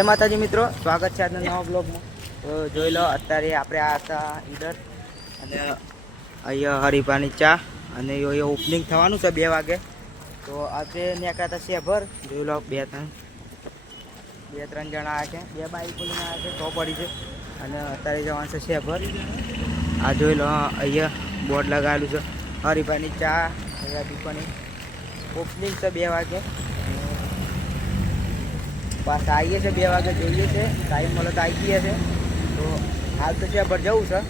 જય માતાજી મિત્રો, સ્વાગત છે આજના નવા બ્લોગમાં. તો જોઈ લો, અત્યારે આપણે આ હતા ઈડર અને અહીંયા હરીફાની ચા અને અહીંયા ઓપનિંગ થવાનું છે બે વાગે. તો આપણે નીકળ્યા હતા શેભર, જોઈ લો, બે ત્રણ બે ત્રણ જણા આવ્યા છે. બે બાઈક લઈને આવ્યા છે તો પડી છે. અને અત્યારે જવાનું છે શેભર. આ જોઈ લો, અહીંયા બોર્ડ લગાવેલું છે. હરીફાની ચા, અહીંયા દુકાની ઓપનિંગ છે બે વાગે. પાછા આવીએ છીએ, બે વાગે જોઈએ છે ટાઈમ મળે તો આવી ગયા છે તો હાલ તો છે પર જવું છે.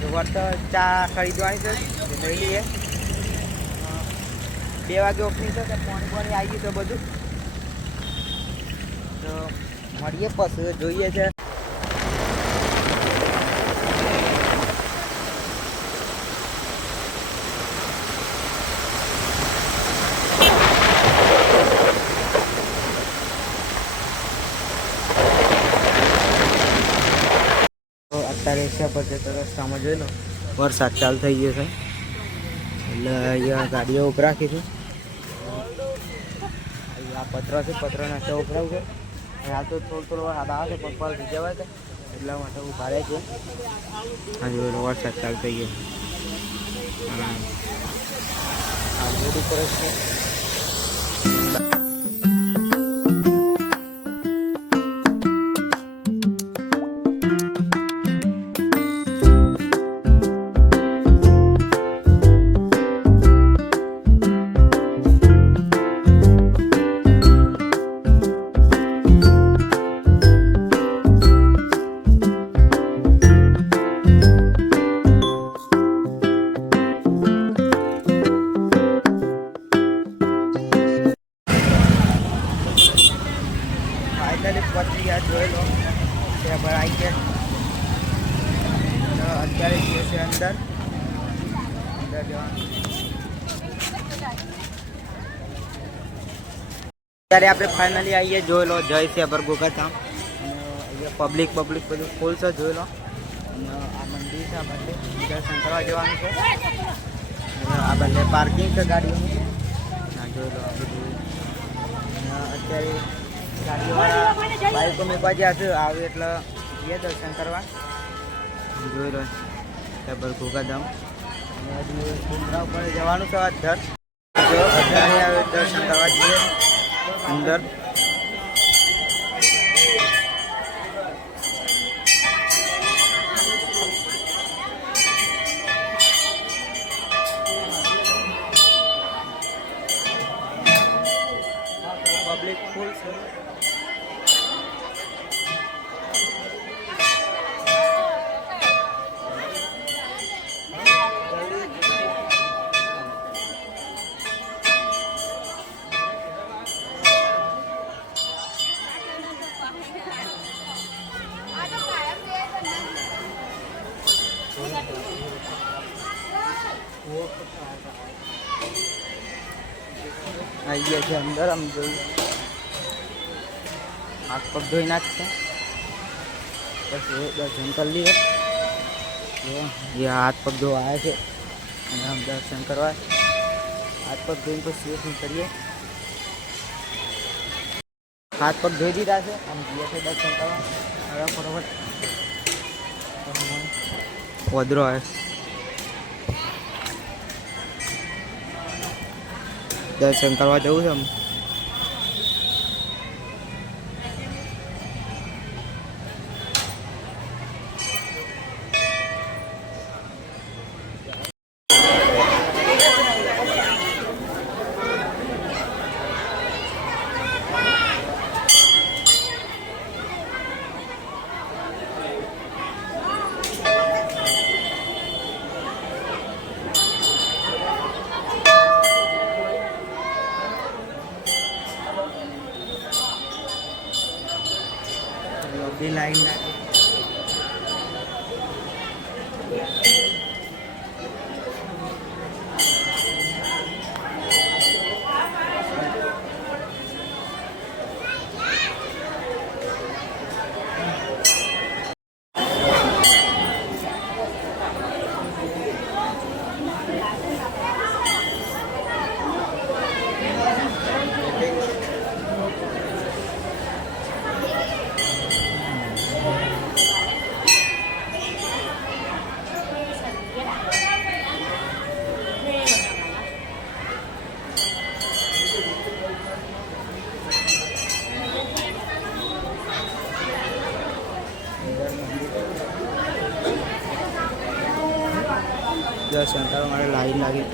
તો વર્ત ચા ખરીદવાની છે જોઈ લઈ લઈએ. બે વાગે ઓપની છે, તો પાણી પાણી આવી ગયું છે બધું. તો મળીએ પછી, જોઈએ છે તો છે પર જતો રસ્તામાં જોઈ લો. વરસાદ ચાલુ થઈ ગયો છે. એટલે અહીંયા ગાડીઓ ઉભરાખી રાખીશું આ પત્ર છે પત્ર છે ઉભરાવું છે. હાલ તો થોડો થોડો વરસાદ આવે છે પગપાલ થઈ જવાય છે. એટલા માટે હું ભારે છે. હજી બધો વરસાદ ચાલુ થઈ ગયો. આ રોડ ઉપર જ છે. ફાઇનલી આવીએ જોઈ લો, જય છે અબર ગોગાધામ અને અહીંયા પબ્લિક પબ્લિક બધું ફૂલ છે, જોઈ લો. અને આ મંદિર છે, આ બંને દર્શન કરવા જવાનું છે. આ બધે પાર્કિંગ છે ગાડીઓનું. જોઈ લો બધું. અત્યારે ગાડીઓવાળા બાઈકો મૂકવા જ્યાં છે, આવે એટલે જઈએ દર્શન કરવા. જોઈ લો ડબલ ગોગાધામ અને હજી ડુંગરા ઉપર જવાનું છે અધર દર્શન કરવા જઈએ. અંદર ગયા છે અંદર આમ જોઈ હાથ પગ ધોઈ નાખશે પછી દર્શન કરી લઈએ જો એ હાથ પગ ધોવા આવ્યા છે અને આમ દર્શન કરવા હાથ પગ ધોઈને પછી શું કરીએ હાથ પગ ધોઈ દીધા છે આમ જઈએ છે દર્શન કરવા હવે ફટાફટ વધરો આવે દર્શન કરવા જવું છે આમ છે. અત્યારે મારે લાઈન લાગી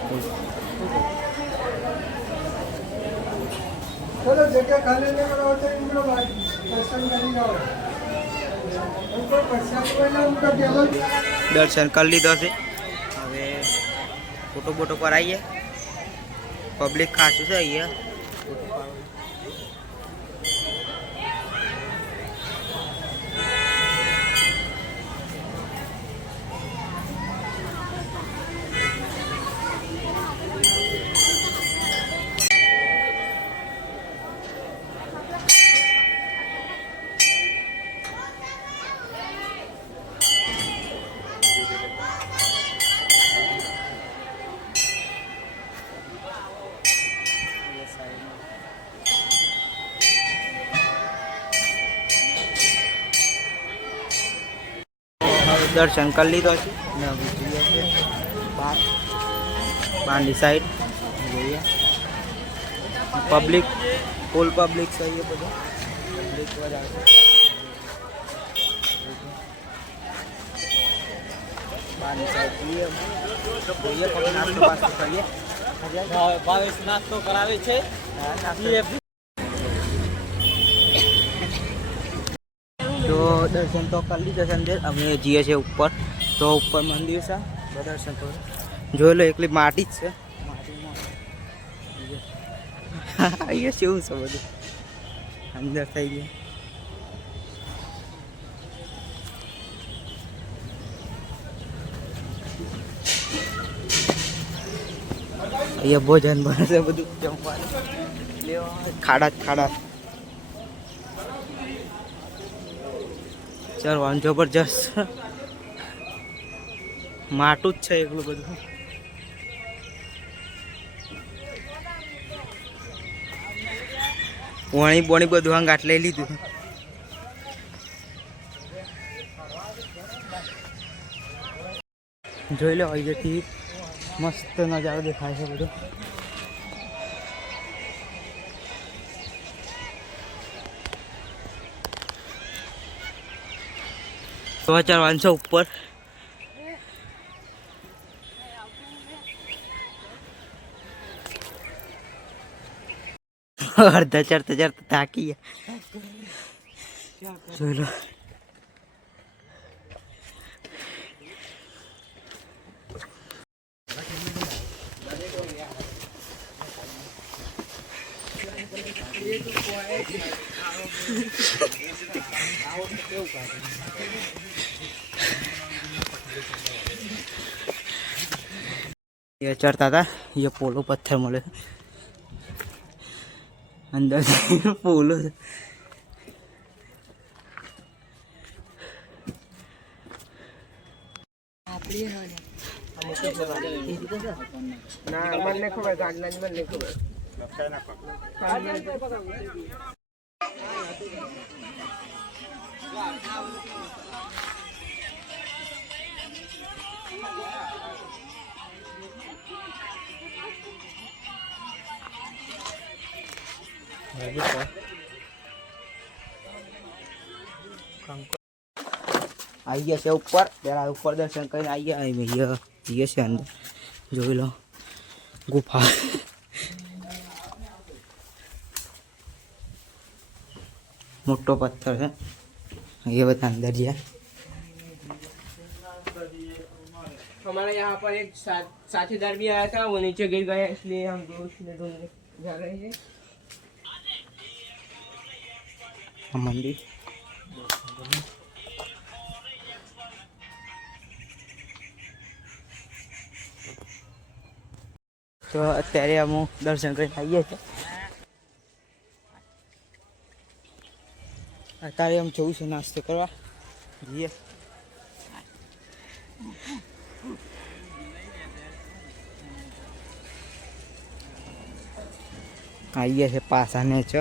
દર્શન કરી લીધો છે. હવે ફોટો બોટો કરાવીએ. પબ્લિક ખાસું છે અહીંયા. દર્શન કરી લીધો છે ને હવે જઈએ છીએ બહાર બહારની સાઈડ જોઈએ પબ્લિક ફૂલ પબ્લિક છે એ બધું પબ્લિક વધારે છે બહારની સાઈડ જઈએ અમે. જોઈએ પછી નાસ્તો બાસ્તો કરીએ ભાવેશ નાસ્તો કરાવે છે હા, નાસ્તો. તો દર્શન તો કરી લીધા છે અંદર. અમે જઈએ છીએ ઉપર. તો ઉપર મંદિર છે. દર્શન કરો. જોઈ લો એકલી માટી જ છે. અહીંયા શું છે બધું? અંદર થઈ ગયા. અહીંયા ભોજન બને છે બધું. જમવાનું. ખાડા જ ખાડા. ચરવાનું જબરજસ્ત. માટું જ છે એકલું બધું. વણી બોણી બધું હંગાટ લઈ લીધું. જોઈ લો અહીંયાથી મસ્ત નજારો દેખાય છે બધું. તો ચડવાનું છે ઉપર. અડધા ચડતા ચડતા થાકી ગયા. ये चढ़ता था ये पोलो पत्थर मोले अंदर से पोलो ના મને નહીં ખબર ગાડલા મને નહીં ખબર આવી ગયા છે ઉપર. ત્યારે ઉપર દર્શન કરીને આવી ગયા. ભૈયા જઈએ છે અંદર. જોઈ લો. ગુફા. મોટો પથ્થર છે ये બધા અંદર ગયા हमारे यहाँ पर एक सा, साथीदार भी आया था वो नीचे गिर गया इसलिए हम दोस्त ने ढूंढने जा रहे हैं આ મંદિર તો અત્યારે અમે દર્શન કરીને આવીએ છીએ અત્યારે એમ જવું છે નાસ્તો કરવા? જઈએ. આવીએ છે પાસાને છો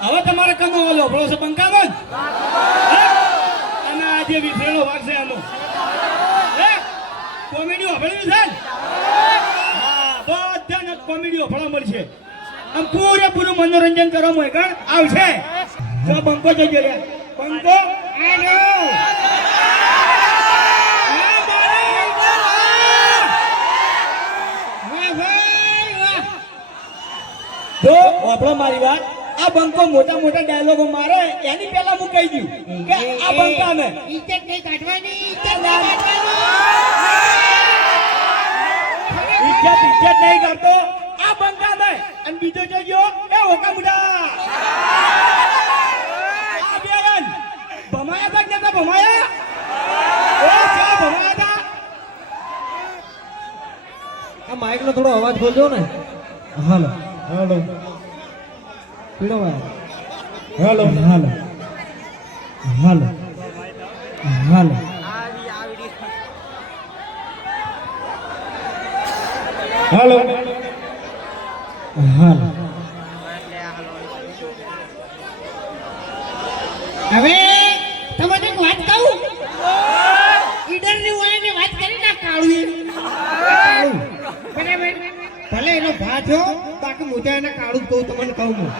હવે તમારે કનો ઓલો ભળો છે બંકાનો જ હે? અને આજે જે વિફરેલો ભાગ છે આનો હે કોમેડી હોભળ્યું છે હા બધાને કોમેડી હોભળવા મળશે આમ પૂરેપૂરું મનોરંજન કરવા મળે કારણ આવશે જો બંકો જોજો રે બંકો વાપરો મારી વાત આ બંકો મોટા મોટા ડાયલોગો મારે એની પહેલા હું કહી દઉં કે આ બંકા ને ઇજ્જત નહીં કાઢવાની ઇજ્જત નહીં કાઢવાની. ઇજ્જત ઇજ્જત નહીં કરતો. આ બંકા ને અને બીજો જોજો એ ઓકા મુડા. આ બેન ભમાયા તા કે ભમાયા? ઓ ચા ભમાયા તા આ માઇક નો થોડો અવાજ બોલજો ને. હાલો. હાલો. હાલો. હાલો. હાલો. હાલો. હાલો. હાલો. હવે તમને એક વાત કહું? ઈડરની હોય ને વાત કરી ના કાળું બરાબર? ભલે એનો ભાજો બાકી મોટા એને કાળું કહું તમને કહું હું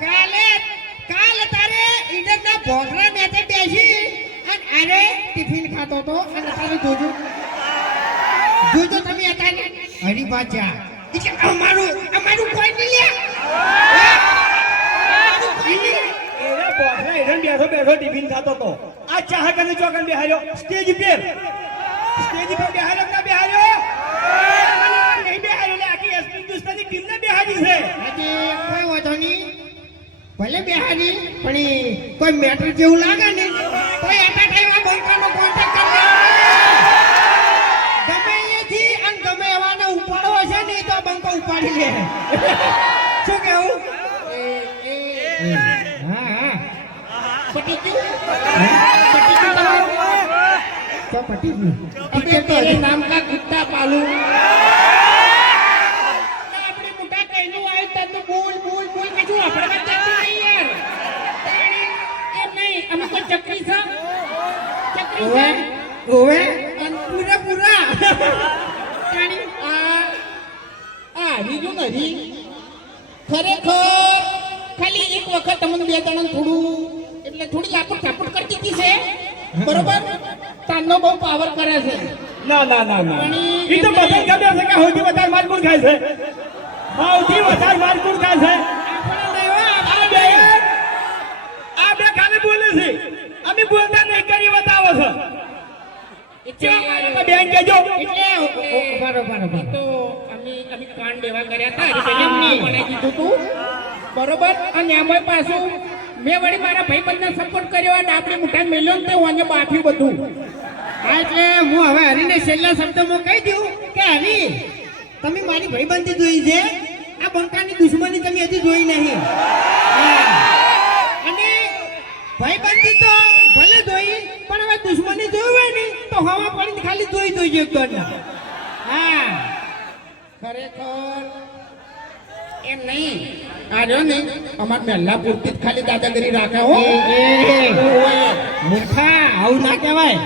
કાલે કાલ તારે ઈડર ના ભોગરા મેચે બેસી અને આરે ટિફિન ખાતો તો અને તારે જોજો. જોજો તમે અત્યારે. હરી બાજા એટલે અમારું અમારું કોઈ નહીં લે. બેઠો બેઠો ટિફિન ખાતો હતો. આ ચાહ કને ચોકન બેહાર્યો. સ્ટેજ પર સ્ટેજ પર બેહાર્યો ના બેહાર્યો? નહીં બેહાર્યો એટલે આખી એસપી હિન્દુસ્તાની ટીમને બેહારી છે. ભલે બિહારી પણ એ કોઈ મેટર જેવું લાગે ને તો એટા ટાઈમ આ બંકાનો કોન્ટેક્ટ કરી લેવાનો. ગમે એથી અને ગમે એવાને ઉપાડવો હશે ને તો બંકો ઉપાડી લે. શું કેવું હા હા. પટી ગયું? પટી ગયું તમારું? તો પટી ગયું. નામ કા કુત્તા પાલું આપણે મોટા કઈનું આવ્યું તાર તો બોલ બોલ બોલ કશું આપણે વાત થતી નહીં યાર તાણી, એમ નહીં અમે કોઈ ચકરી છે ચકરી છે ઓવે અને પૂરા પૂરા. આ આ નથી ખરેખર ખાલી એક વખત તમને બે જણા થોડું એટલે થોડી લાપડ ઝાપડ કરતી હતી છે. બરોબર? તારનો બહુ પાવર કરે છે. ના ના ના ના. તો ખબર છે કે સૌથી વધારે મારકુટ ખાય છે. સૌથી વધારે મારકુટ ખાય છે. આ બે. આ બે ખાલી બોલે છે. અમે બોલતા નહીં કરી છો. બેન કહેજો? એટલે બરોબર બરોબર તો અમે અમે કાન દેવા કર્યા હતા. હરિભાઈને બનાવી તું. બરોબર? અને એમાં પાછું મેં વળી મારા ભાઈબંધને સપોર્ટ કર્યો અને આપણે મોટા મેલ્યો ને તે બાફ્યું બધું. હા એટલે હું હવે હરીને છેલ્લા શબ્દમાં કહી દઉં કે હરી તમે મારી ભાઈબંધી જોઈ છે? આ બંકાની દુશ્મની તમે હજી જોઈ નહીં. અને ભાઈબંધી તો ભલે ધોઈ પણ હવે દુશ્મની જોઈ હોય ને તો હવા પડીને ખાલી ધોઈ જોઈ એક દોડના હા. ખરેખર એમ નહીં. આ રહ્યો ને અમાર મહેલા પૂરતી જ ખાલી દાદાગીરી રાખે હો. મૂર્ખા આવું ના કહેવાય.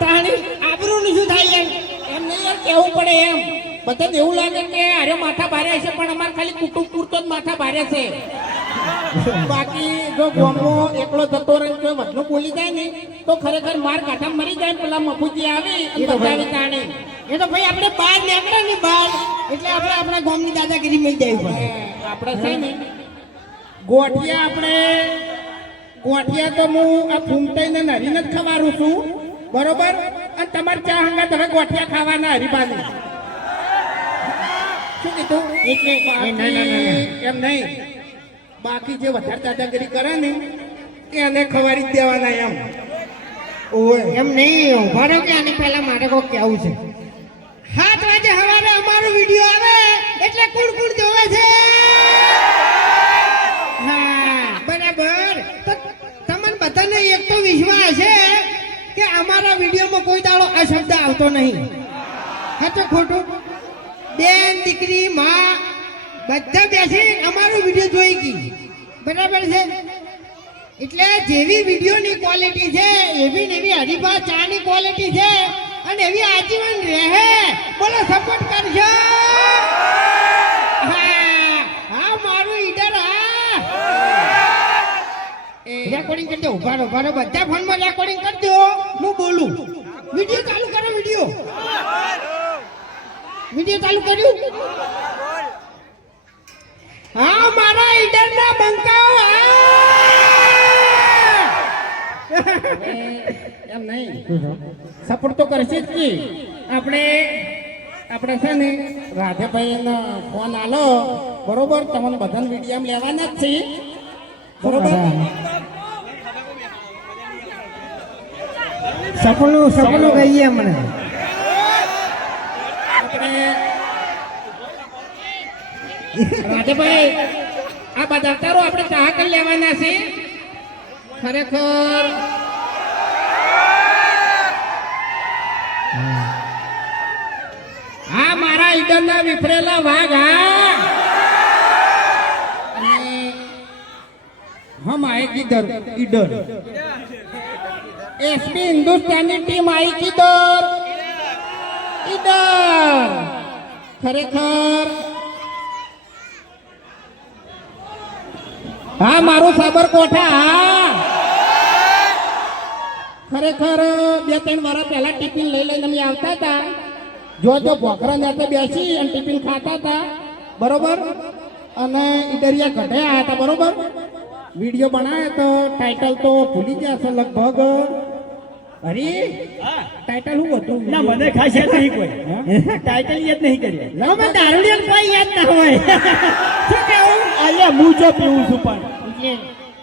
તાણી આબરૂનું શું થાય એમ એમ નહીં યાર કેવું પડે એમ. બધાને એવું લાગે કે અરે માથા ભારે છે પણ અમારે ખાલી કુટુંબ પૂરતો જ માથા ભારે છે. બાકી જો ગોમો એકલો જતો રહે તો વધુ બોલી જાય ને તો ખરેખર માર કાઢા મરી જાય પેલા મફુજી આવી અને તાણે. એ તો ભાઈ આપણે બહાર નીકળે ને બહાર એટલે આપણે આપણા ગામની દાદાગીરી મળી જાય પડે આપણે છે ને ગોઠિયા આપણે ગોઠિયા તો હું આ ફૂમતાઈને નરીને જ ખવારું છું બરોબર? અને તમારે ચા હંગા તમે ગોઠિયા ખાવાના હરીબાને. શું કીધું? એટલે એમ નહીં. બાકી જે વધારે દાદાગીરી કરે ને, એને ખવારી દેવાના એમ. ઓય એમ નહીં ઊભા રહો કે આની પહેલા મારે કોઈ કહેવું છે. સાત વાગે હવારે અમારો વીડિયો આવે, એટલે કુણ કુણ જોવે છે. હા, બરાબર. તો તમને બધાને એક તો વિશ્વાસ છે કે અમારા વિડીયોમાં કોઈ દાડો આ શબ્દ આવતો નહીં. સાચું ખોટું. બેન, દીકરી, માં, બધા બેસી અમારો વીડિયો જોઈ ગઈ. બરાબર છે? એટલે જેવી વિડીયોની ક્વોલિટી છે, એવી ને એવી હરીફા ચાની ક્વોલિટી છે, અને એવી આજીવન રહે. બોલો સપોર્ટ કરજો. હા મારું ઈડર, હા. રેકોર્ડિંગ કરજો, ઊભા રહો ઊભા રહો. બધા ફોનમાં રેકોર્ડિંગ કરજો. હું બોલું. વીડિયો ચાલુ કરો, વીડિયો. વીડિયો ચાલુ કર્યું? હા મારા ઈડરના બંકાઓ એમ નહીં. સપોર્ટ તો કરશે જ કે આપણે આપણે છે ને રાધેભાઈનો ફોન આલો. બરોબર તમને બધાને વીડિયો લેવાના જ છે. બરોબર? સપનું સપનું કહીએ અમને આપણે રાજાભાઈ આ બધા તારો આપણે ગ્રાહક લેવાના છે. ખરેખર. હા, મારા ઈડરના વિફરેલા ભાગ હા. હમ આએ કિધર, ઈડર. એસપી હિન્દુસ્તાની ટીમ આય કિધર. ઈડર. ખરેખર. હા મારું સાબરકોઠા હા. ખરેખર બે ત્રણ વાળા પહેલા ટિફિન લઈ લઈને અમે આવતા હતા. જો જો ભોખરા ત્યાં બેસી અને ટિફિન ખાતા હતા. બરોબર? અને ઈડરિયા આવ્યા હતા બરોબર? વીડિયો બનાવે તો ટાઇટલ તો ભૂલી ગયા છે લગભગ. અરે ટાઇટલ શું હતું? ના મને ખાસ યાદ નહીં કોઈ. ટાઇટલ યાદ નહીં કરી ના મેં દારૂડિયન કોઈ યાદ ના હોય. શું કેવું અલ્યા હું જો પીવું છું પણ.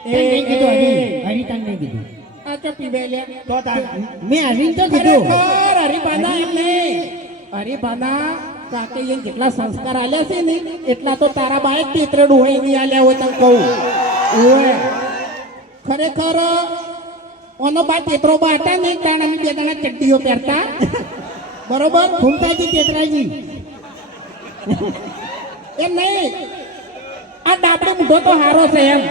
એટલે નહીં કીધું હરી હરી તને નહીં કીધું. આ તો પીવે લે. તો મેં તો કીધું. ખરેખર એમ નહીં હરિભાના કાકે જેટલા સંસ્કાર આલ્યા છે ને એટલા તો તારા બાએ તેતરેડું હોય નહીં આલ્યા હોય તને કહું. ઓય. ખરેખર ઓનો બા તેતરો બા હતા ને તાણ અમે બે જણા ચડ્ડીઓ પહેરતા. બરોબર? ફૂમતાજી તેતરાજી એમ નહીં. આ ડાબડો મૂઢો તો હારો છે એમ.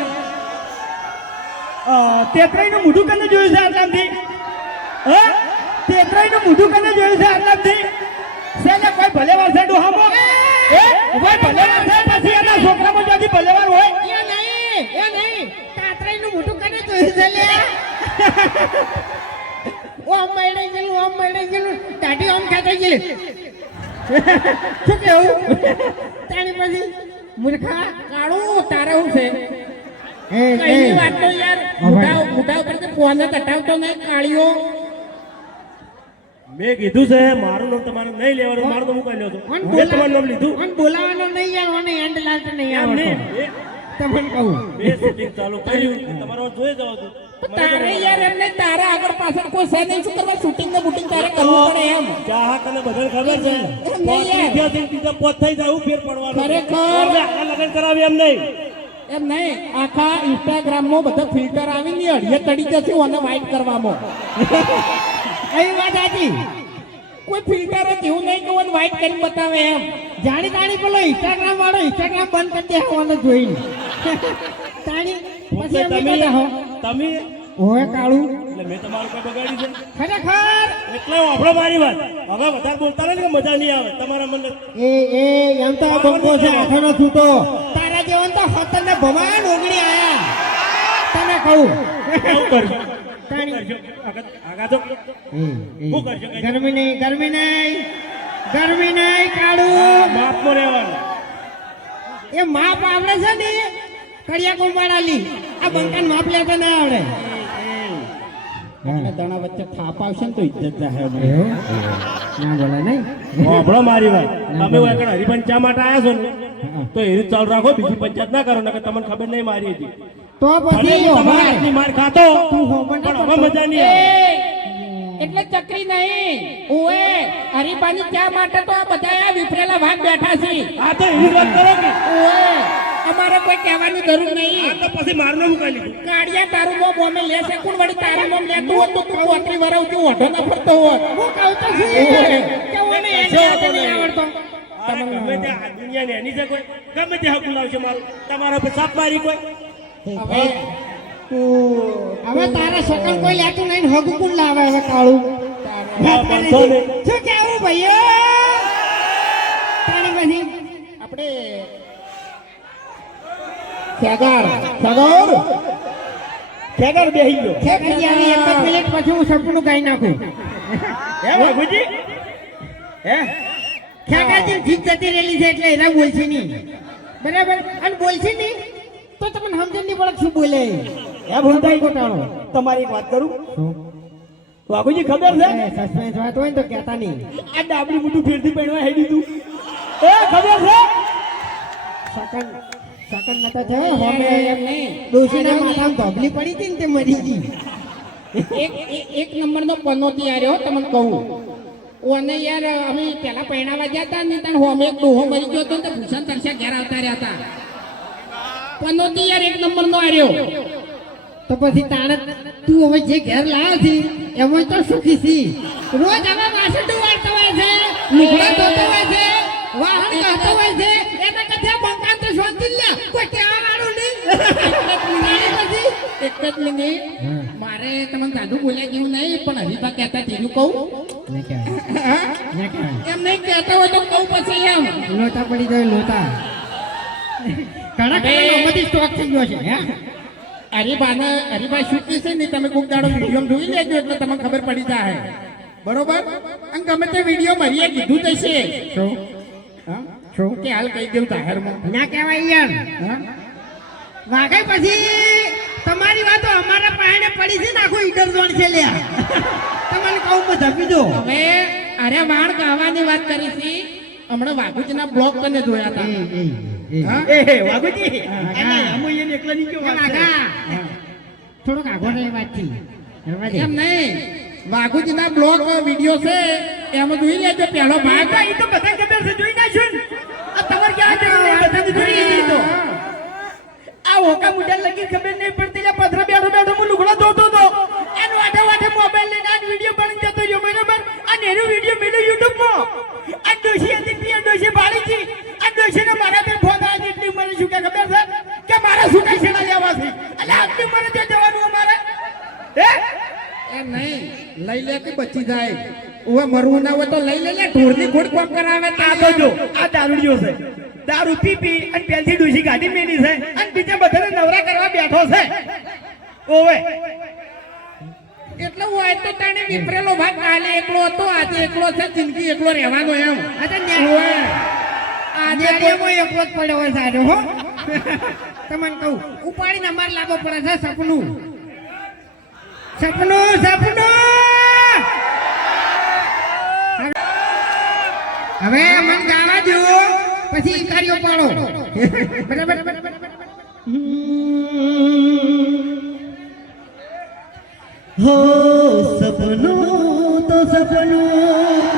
તેતરાઈ નું મૂઢું કને જોયું છે આટલાથી? હે? તેતરાઈ નું મૂઢું કને જોયું છે આટલાથી? સેને કોઈ ભલેવાર છે ડોહામો? એ! કોઈ ભલેવાર છે પછી એના છોકરામાં જ્યાંથી ભલેવાર હોય? એ નહીં એ નહીં. કાતરાઈનું મોટું કરે જોયું એ ચાલે ઓ આમ મળે ગયેલું આમ મળે ગયેલું. દાઢી આમ ખાતા ગયેલી. શું કેવું? તાણી પછી? મૂર્ખા કાળો તારા હું છે? એ વાત તો યાર મોઢા મોઢા ઉપર તો ફોન જ નહીં કાળીઓ. મેં કીધું છે મારું નામ તમારે નહીં લેવાનું મારું હું કહી લ્યો છું. મેં તમારું નામ લીધું. અને બોલાવાનો નહીં યાર મને એન્ડ લાસ્ટ નહીં આવડતો. તમને કહું. મેં શૂટિંગ ચાલુ કર્યું તમારો જોઈ જાવ છું તારે યાર એમને તારા આગળ પાછળ કોઈ છે નહીં શું કરવા શૂટિંગ ને બુટિંગ તારે કરવું પડે એમ? ચાહક અને બધાને ખબર છે. પોત થઈ જાય ફેર પડવાનું ખરેખર. કરાવી એમ નહીં. એમ નહીં આખા ઇન્સ્ટાગ્રામમાં બધા ફિલ્ટર આવીને અડીએ તડી જશે અને વાઇટ કરવામાં. એવી વાત હતી કોઈ ફિલ્ટર જ એવું નહીં કહું વાઇટ કરીને બતાવે એમ. જાણી તાણી પેલો ઇન્સ્ટાગ્રામ વાળો ઇન્સ્ટાગ્રામ બંધ કરી દે જોઈને. તાણી પછી તમે હો. તમે? ઓય કાળું. એટલે મેં તમારું કઈ બગાડી છે. ખરેખર? એટલે આપણો મારી વાત. હવે વધારે બોલતા કે મજા નહીં આવે. તમારા મને એ એ એમ તો બંકો છે હાથોનો છૂટો. તારા જેવો તો હતર ને ભવાન ઓગળી આયા. કહું. શું કરજો? ગરમી નહીં ગરમી નહીં. ગરમી નહીં કાઢું બાપ રહેવાનું. એ માપ આવડે છે ને? કડિયા કોંબાડાલી આ બંકાન માપ લેતા ના આવડે. તણા વચ્ચે થાપ આવશે ને તો ઇજ્જત જાહે ના બોલે નહીં. હોભળો મારી વાત. તમે આગળ હરિભાઈ ચા માટે આવ્યા છો ને? તો એ રીત ચાલુ રાખો બીજી પંચાયત ના કરો નકર તમને ખબર નહીં મારી હતી. તો પછી તમારા હાથની માર ખાતો પણ હવે મજા નહીં આવે. એટલે ચકરી નહીં. ઓએ હરીબાની ચા માટે તો આ બધા આ વિફરેલા ભાગ બેઠા છે આ તો એવી વાત કરો કે ઓએ અમારે કોઈ કહેવાની જરૂર આ નહીં તો પછી મારનું મુકાઈ લીધું. કાઢિયા તારું મોં બોમે લેશે કોણ વળી તારું મોં લેતું હોત તો તું પોતરી વરાવ તું ઓઢો ના ફરતો હોત. હું કહું તો છું. ઓએ. કે મને એની આવડતો. ગમે તે આ દુનિયાની એની છે કોઈ. ગમે તે હકું લાવશે મારું. તમારા પર સાપ મારી કોઈ. હવે હવે તારા સકલ કોઈ લેતું નહીં હગું કોણ લાવે હવે કાળું. શું કેવું ભાઈઓ? આપણે ખેગાર ખેગર. ખેગર બેહી ગયો. ખેકડી આવી એક જ મિનિટ પછી હું સપનું ગાઈ નાખું? હે બાબુજી હે? ખેકાજી ઠીક જતી રહેલી છે એટલે એના બોલશે નહીં. બરાબર? અને બોલશે નહીં? તો તમને સમજણ નહીં પડે શું બોલે. હે ભૂલતાઈ ગોટાળો તમારી એક વાત કરું? બાબુજી ખબર છે? સસ્પેન્સ વાત હોય ને તો કહેતા નહીં. આ ડાબડી મોટું ફેરથી પહેરવા હેડી તું. એ ખબર છે? સકન સકન નતો થયો હોમે એમ નહીં ડોશીના માથામાં ધોબલી પડી હતી ને તે મરી ગઈ. એક એક- એક પનો પનોતી રહ્યો તમને કહું. ઓને યાર અમે પેલા પહેણાવા ગયા હતા ને ત્યાં હોમે એક ડોહો મરી ગયો હતો ને ભૂષણ તરસ્યા ઘેર આવતા રહ્યા હતા. પનોતી યાર એક નંબરનો આર્યો તો પછી તાણે તું હવે જે ઘેર લાવ છે એમાં તો સુખી છી રોજ હવે વાસણ વાળતો હોય છે લુગડા ધોતો હોય છે વાહન ગાતો હોય છે એક જ મિનિટ મારે તમને સાદું બોલ્યા જેવું નહીં પણ હરીફા કહેતા તેનું કહું. એમ નહીં કહેતા હોય તો કહું પછી એમ. લોટા પડી જાય લોટા ઘણા ઘણા બધી સ્ટોક થઈ ગયો છે હે? હરીફાને હરીફા શું કહે ને તમે કોઈક દાડો વીડિયો જોઈ લેજો એટલે તમને ખબર પડી જાય. બરોબર? અને ગમે તે વીડિયો મરીએ કીધું થશે શું? શું? કે હાલ કહી દઉં જાહેરમાં. ના કહેવાય યાર. વાગે પછી તમારી વાતો અમારા પાયણે પડી છે ને આખું ઈડર જોણ છે લ્યા. તમને કહું બધા ધપી હવે અરે વાળ ગાવાની વાત કરી હતી. હમણાં વાઘુજીના બ્લોક કને જોયા હતા? એ વાઘુજી? અમે એને એકલા ની કેવું વાત છે. વાઘા. થોડોક આગળ રહી વાતથી. એમ નહીં. વાઘુજીના બ્લોગ વીડિયો છે. એમાં જોઈ લેજો પહેલો ભાગ. એ તો બધા ખબર છે જોઈ નાખ્યું ને. આ તમારે ક્યાં બધાને જોઈ લીધો. હોકા મુઢા લગી ખબર નહીં પડતી લે પથરા બેઠો બેઠો હું લુગડો ધોતો તો. એનો વાઠે વાઠે મોબાઈલ લઈને આ વીડિયો બની જતો રહ્યો બરાબર. આ નેનો વીડિયો મેળ્યો યુટ્યુબમાં આ ડોશી હતી પિયા ડોશી હતી. આ ડોશી ને મારા બે ફોન આ જેટલી મને શું કે ખબર છે? કે મારા શું કઈ છેડા લેવા છે. એટલે આટલી મને ત્યાં જવાનું અમારે. હે? એમ નહીં. લઈ લે કે બચી જાય. ઓવે મરવું ના હોય તો લઈ લે ઢોરની ખોડ કોમ કરાવે આ તો જો. આ દારૂડિયો છે. દારૂ પી પી અને પેલથી ડૂસી ગાડી મેલી છે અને બીજા બધાને નવરા કરવા બેઠો છે. ઓવે. એટલે હોય તો તને વિપરેલો ભાગ કાલે એકલો હતો આજે એકલો છે જિંદગી એકલો રહેવાનો એમ. આજે એમાં એકલો જ પડ્યો હોય સારો હો. તમને કહું. ઉપાડીને અમારે લાગો પડે છે સપનું. સપનું સપનું! હવે મને ગાવા દો પછી કાર્યો પાડો. બરાબર? હો સપનું તો સપનું.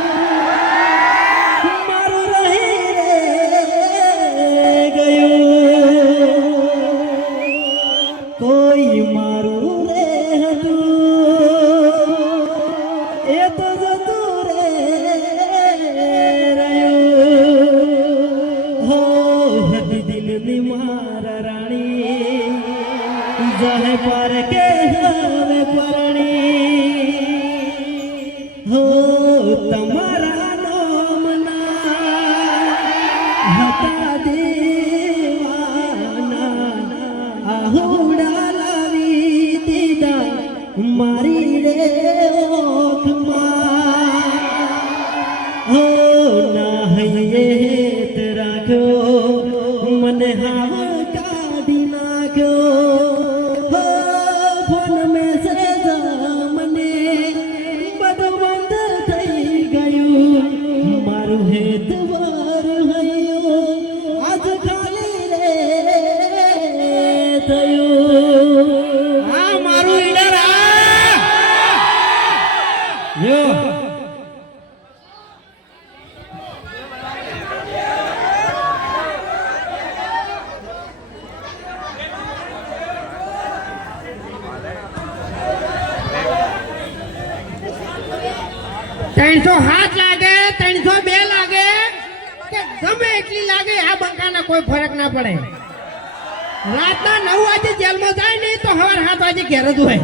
પર કે હવે હો તમારા નોમના હતા દેવાના આહુડા લાવી મારી રે ઓખમાં. ત્રણસો હાથ લાગે, ત્રણસો બે લાગે. કે ગમે એટલી લાગે, આ બંકાના કોઈ ફરક ના પડે. રાતના નવ વાગે જેલમાં જાય નહીં તો હવાર સાત વાગે ઘેર જ હોય.